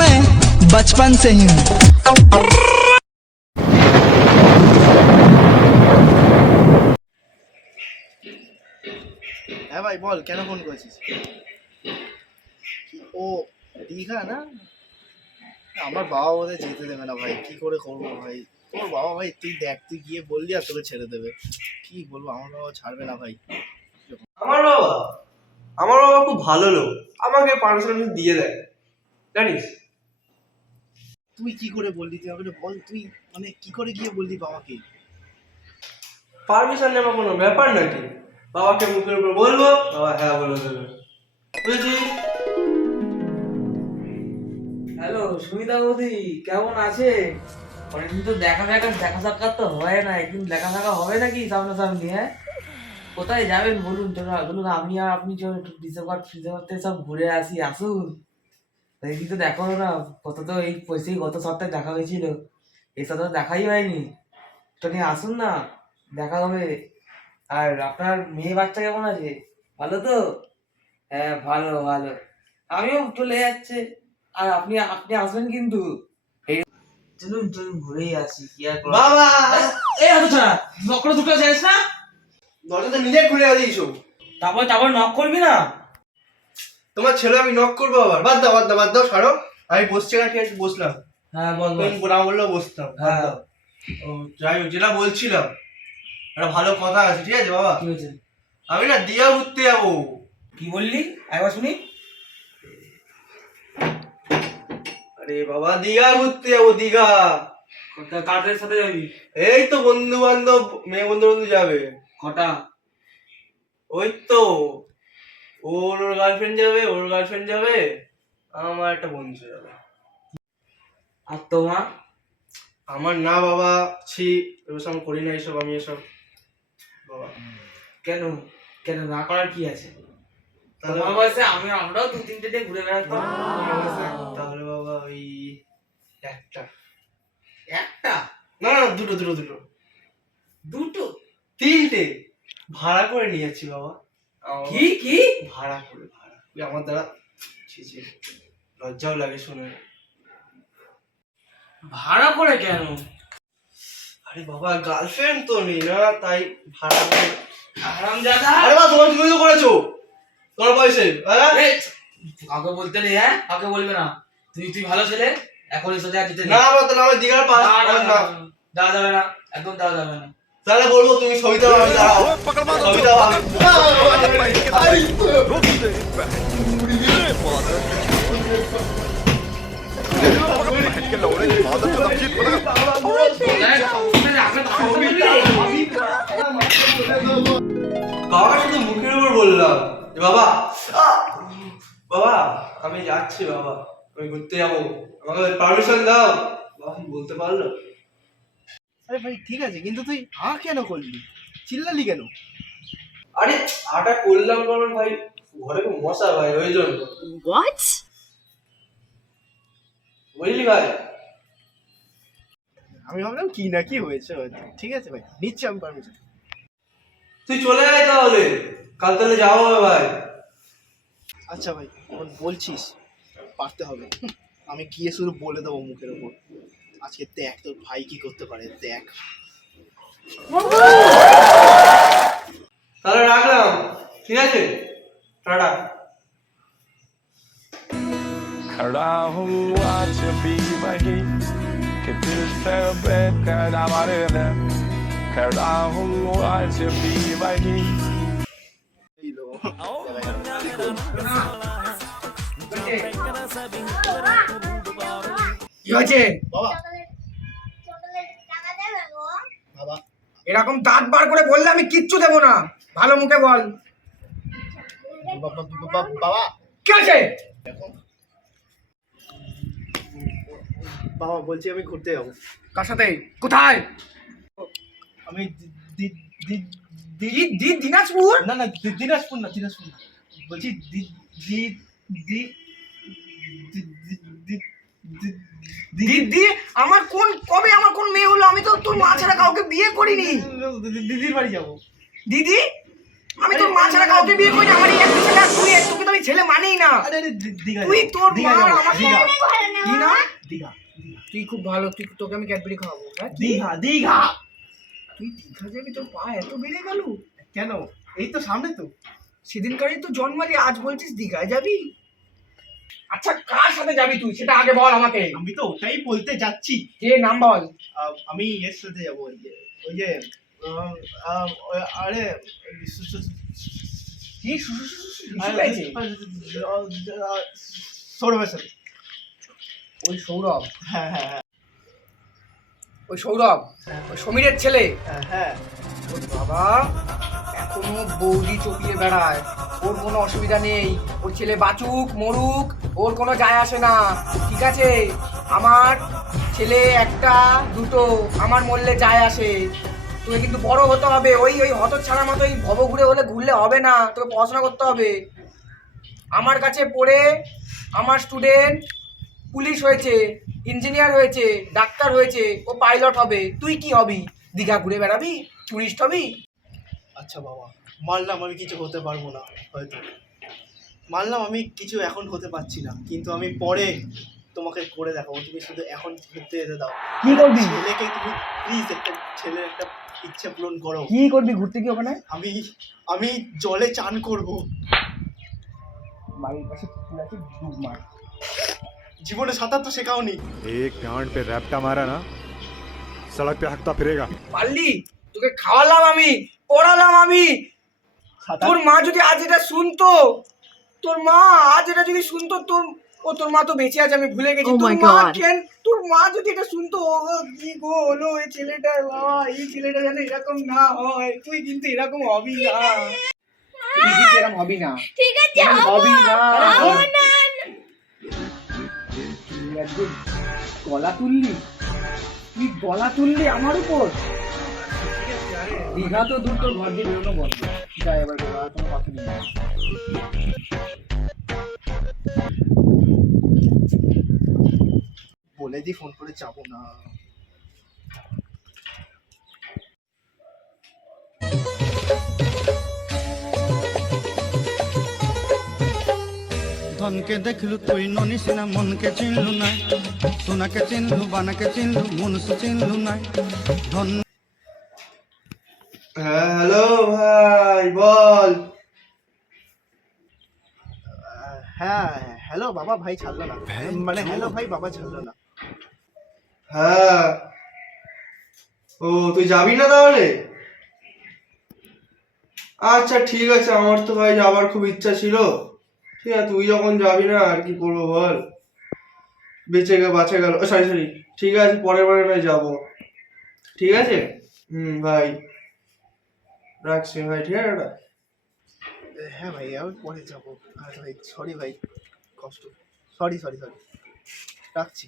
मैं बचपन से ही हूँ। হ্যাঁ ভাই বল, কেন ফোন করেছিস? ও দীঘা না, আমার বাবা ওদের যেতে দেবে না ভাই, কি করে করবো ভাই? তোর বাবা ভাই, তুই দেখ, তুই গিয়ে বললি আর তোকে ছেড়ে দেবে, কি বলবো, আমার বাবা ছাড়বে না ভাই। আমার বাবা আমার বাবা খুব ভালো লোক, আমাকে পারমিশন দিয়ে দেয় জানিস। তুই কি করে বললি, তুই আমাকে বল, তুই মানে কি করে গিয়ে বললি বাবাকে? পারমিশন নেওয়া কোনো ব্যাপার নাকি? বাবাকে মুখের উপর বলবো, বাবা হ্যাঁ বলে দেবে, বুঝেছিস? হ্যালো সুমিতা বৌদি, কেমন আছে? অনেকদিন তো দেখা সাক্ষাৎ তো হয় না, একদিন দেখা হবে নাকি সামনাসামনি? হ্যাঁ, কোথায় যাবেন বলুন তো, বলুন আমি আর আপনি চলুন একটু ডিসেম্বর থেকে সব ঘুরে আসুন। এই তো দেখো না, কত তো এই সেই গত সপ্তাহে দেখা হয়েছিল, এই সপ্তাহে দেখাই হয়নি। তো নিয়ে আসুন না, দেখা হবে। আর আপনার মেয়ে বাচ্চা কেমন আছে? ভালো তো? হ্যাঁ ভালো ভালো, আমিও চলে যাচ্ছে। আর আপনি আপনি আসবেন কিন্তু, চলুন চলুন ঘুরেই আসি, কি আর করার। বাবা এই হাত ছাড়া, নক করে ঢুকে যাস না। দরজাটা নিজে খুলে দিয়েছো, তারপর নক করবি না। তোমার ছেলে আমি নক করবো আবার? বাদ দাও ছাড়ো, আমি বসছি না, ঠিক আছে বসলাম। হ্যাঁ বল বল। তুমি না বললেও বসতাম, বাদ হ্যাঁ। দাও। ও যাই হোক, যেটা বলছিলাম, একটা ভালো কথা আছে, ঠিক আছে বাবা? কি হয়েছে? আমি না দীঘা ঘুরতে যাবো। কি বললি একবার শুনি। আরে বাবা, দীঘা ঘুরতে যাবো, দীঘা। কাদের সাথে যাবি? এই তো বন্ধু বান্ধব, মেয়ে বন্ধু যাবে। কটা? ওই তো ওর গার্লফ্রেন্ড যাবে, ওর গার্লফ্রেন্ড যাবে, আমার একটা বন্ধু যাবে। আর তোমার? আমার না বাবা, ছি, এসব আমি করি না, এসব আমি এসব বাবা। কেন কেন না করার কি আছে? তাহলে তোমার বয়সে আমরাও দু তিনটে দিয়ে ঘুরে বেড়াতাম। তাহলে বাবা ওই একটা, একটা? না না, দুটো দুটো দুটো দুটো? তিনটে ভাড়া করে নিয়ে যাচ্ছি বাবা। কি কি ভাড়া করে, ভাড়া ওই আমার দ্বারা, ছি ছি, লজ্জাও লাগে শুনে। ভাড়া করে কেন? আরে বাবা, গার্লফ্রেন্ড তো নেই না, তাই ভাড়া করে। হারামজাদা! আরে বাবা, তুমি তো করেছো তোমার বয়সে, এই, কাউকে বলতে নেই, হ্যাঁ কাউকে বলবে না। তুই ভালো ছেলে, এখন এর সাথে আর যেতে নেই। না বাবা, তাহলে আমি দীঘার পাস দেওয়া যাবে না, একদম দেওয়া যাবে না। তাহলে বলবো তুমি সবিতা আমি দাঁড়াও, সবিতা বাবা শুধু মুখের উপর বললাম যে বাবা, বাবা আমি যাচ্ছি, বাবা আমি ঘুরতে যাবো, আমাকে পারমিশন দাও। বাবা কি বলতে পারলো? আরে ভাই ঠিক আছে, কিন্তু তুই কেন করলি, চিল্লালি কেন? আরে আটা করলাম কারণ ভাই ঘরে খুব মশা ভাই, ওই জন্য। বুঝলি ভাই? আমি ভাবলাম কি না কি হয়েছে হয়তো। ঠিক আছে ভাই, নিচ্ছি আমি পারমিশন। তুই চলে আয় তাহলে, কাল তাহলে যাওয়া হবে ভাই। আচ্ছা ভাই, এখন বলছিস, পারতে হবে। আমি গিয়ে শুধু বলে দেবো মুখের ওপর। আজকে দেখ তোর ভাই কি করতে পারে, দেখ। তাহলে রাখলাম, ঠিক আছে, টাটা। खड़ा हुआ छुपी वही कि दिल से बेकर हमारे में खड़ा हुआ छुपी वही। এই দেবো। কি হয়েছে বাবা, বাবা, এরকম দাঁত বার করে বললে আমি কিচ্ছু দেবো না, ভালো মুখে বল। বাবা, কি আছে? বাবা বলছি আমি ঘুরতে যাবো। কার সাথে? কোথায়? আমি দিনাজপুর? না না, দিনাজপুর না, দিনাজপুর না, বলছি দিদি, আমার কবে আমার কোন মেয়ে হলো? আমি তো তোর মা ছাড়া কাউকে বিয়ে করিনি। দিদির বাড়ি যাবো। দিদি আমি তোর মা ছাড়া কাউকে বিয়ে করি না। আমার এই একটা ছেলে আর তুই, তোকে তো আমি ছেলে মানেই না। আরে আরে দীঘা তুই যাবো, তোর দীঘা মা যাবো, আমাকে দীঘা কি না? দীঘা তুই খুব ভালো, তুই তোকে আমি ক্যাডবেরি খাওয়াবো। হ্যাঁ কি? দীঘা দীঘা। তুই দীঘা যাবি? তোর পা এত বেড়ে গেল? কেন? এই তো সামনে তো। সেদিনকারই তো জন্মালি, আজ বলছিস দীঘায় যাবি? আচ্ছা কার সাথে যাবি তুই সেটা আগে বল আমাকে। আমি তো ওটাই বলতে যাচ্ছি। কে নাম বল। আমি এর সাথে যাবো, ওই যে আরে কি হয়েছে? সৌরভের সাথে। ওই সৌরভ, হ্যাঁ হ্যাঁ হ্যাঁ ওই সৌরভ, ওই সমীরের ছেলে। হ্যাঁ হ্যাঁ। ওর বাবা এখনো বৌদি চপিয়ে বেড়ায়। ওর কোনো অসুবিধা নেই, ওর ছেলে বাঁচুক মরুক ওর কোনো যায় আসে না, ঠিক আছে? আমার ছেলে একটা দুটো, আমার মরলে যায় আসে। তোকে কিন্তু বড় হতে হবে, ওই ওই হতচ্ছাড়ার মতো এই ভব ঘুরলে হবে না, তোকে পড়াশোনা করতে হবে। আমার কাছে পড়ে আমার স্টুডেন্ট পুলিশ হয়েছে, ইঞ্জিনিয়ার হয়েছে, ডাক্তার হয়েছে, ও পাইলট হবে। তুই কি হবি? দীঘা ঘুরে বেড়াবি, টুরিস্ট হবি? আচ্ছা বাবা, মানলাম আমি কিছু হতে পারবো না, হয়তো মানলাম আমি কিছু এখন হতে পারছি না, কিন্তু আমি পরে তোমাকে করে দেখাবো। তুমি শুধু এখন ঘুরতে যেতে দাও। কি করবি? ছেলেকে তুমি প্লিজ একটা ছেলের একটা ইচ্ছে পূরণ করো। কি করবি ঘুরতে গিয়ে ওখানে? আমি আমি জলে চান করব। বাড়ির পাশে পুকুর আছে, ডুব মার। জীবনে সাঁতার তো শেখাওনি। एक गांड पे रैप्टा मारा ना सड़क पे हकता फिरेगा। পারলি? তোকে খাওয়ালাম আমি, পড়ালাম আমি। সাঁতার তোর মা যদি আজ এটা শুনতো, তোর মা আজ এটা যদি শুনতো, তোর মা তো বেঁচে আছে, আমি ভুলে গেছি। Oh তোর my মা God. তোর মা যদি এটা শুনতো, ও কি গো হলো এই ছেলেটা, বাবা এই ছেলেটা যেন এরকম না হয়। তুই কিন্তু এরকম হবি না, তুই কিন্তু এরকম হবি না, ঠিক আছে তুই হবি না। হবো না। তুই আজকে গলা তুললি, তুই গলা তুললি আমার উপর। দীঘা তো দূর, তোর ঘর দিয়ে বেরোনো বন্ধ। যাই এবার আর কোনো কথা নেই। বলে দি ফোন করে যাবো না। ধনকে দেখলু তুই ননিস না, মনকে চিনলু নাই, সোনাকে চিনলু বানাকে চিনলু, মনুষ চিনলু নাই। ধন হ্যাঁ হ্যালো ভাই বল। হ্যাঁ হ্যালো বাবা, ভাই ছাড়লো না, মানে হ্যালো ভাই বাবা ছাড়লো না। হ্যাঁ ও তুই যাবি না তাহলে? আচ্ছা ঠিক আছে, আমার তো ভাই যাবার খুব ইচ্ছা ছিল। ঠিক আছে তুই যখন যাবি না আর কি করবো বল, বাঁচে গেল। সরি সরি, ঠিক আছে পরের বারে নয় যাবো। ঠিক আছে ভাই রাখছি ভাই, ঠিক আছে? হ্যাঁ ভাই আমি পরে যাবো। ভাই সরি ভাই, কষ্ট, সরি সরি সরি, রাখছি।